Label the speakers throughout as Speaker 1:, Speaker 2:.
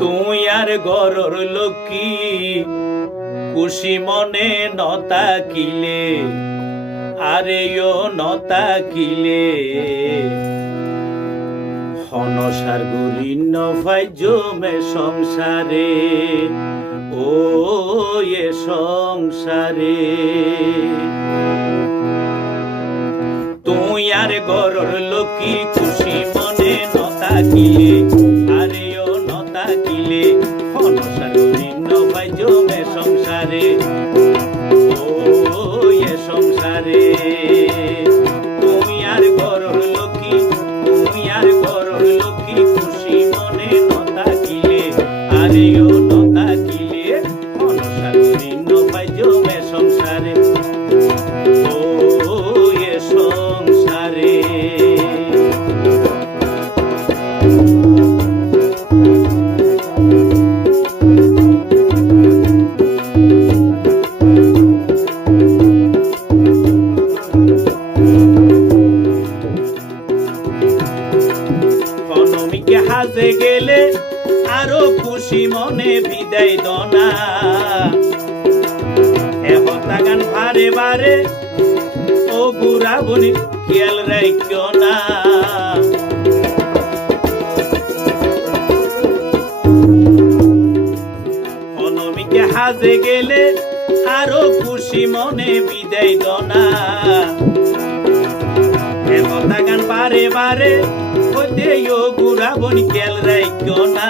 Speaker 1: তুই আর গরর লক্ষ্মী, খুশি মনে নতা কিলে আরে ও নতা কিলে হনসার গুলিন্ন ভাই জমে সংসারে, ও এ সংসারে। তুই আর গরর লক্ষ্মী, খুশি মনে নতা কিলে কনমিকে হাজে গেলে আরও খুশি মনে বিদায় দনা। একতা গান বারে বারে, ও গুড়া বনি, খেয়াল রাখিও না। হাজে গেলে আরও খুশি মনে বিদায় দনা। একতা গান বারে বারে ও গুড়া বনি খেয়াল রাখিও না।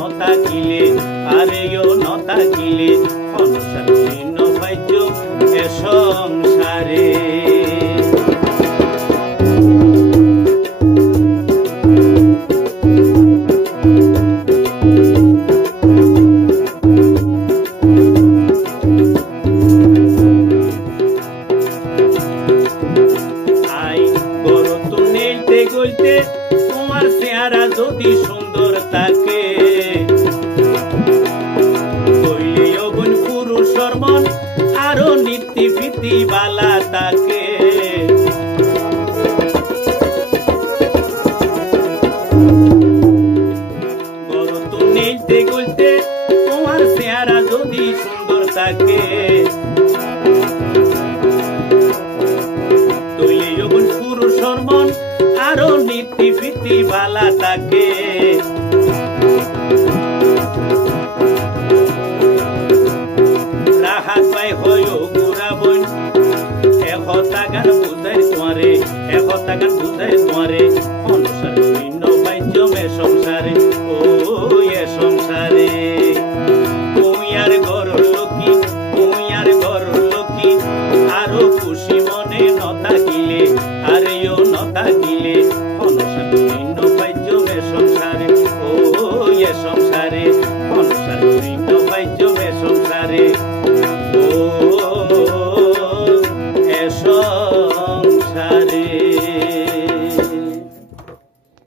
Speaker 1: নতা কিলে আরে ও নতা কিলে মনসার ভিন্ন পাইজ এ সংসারে। তোমার চেহারা যদি সুন্দর থাকে বালা তাকে তোমার চেহারা যদি সুন্দর থাকে। পুরুষর মন আরও নীতি ফিতি বালা তাকে গান বুঝাই তোমারে একতা গান বুঝাই তোমারে। অনুসার ভিন্ন মাধ্যমে সংসারে ও এ সংসারে। তুমি আর গর লক্ষ্মী তুমি আর গর লক্ষ্মী আরও খুশি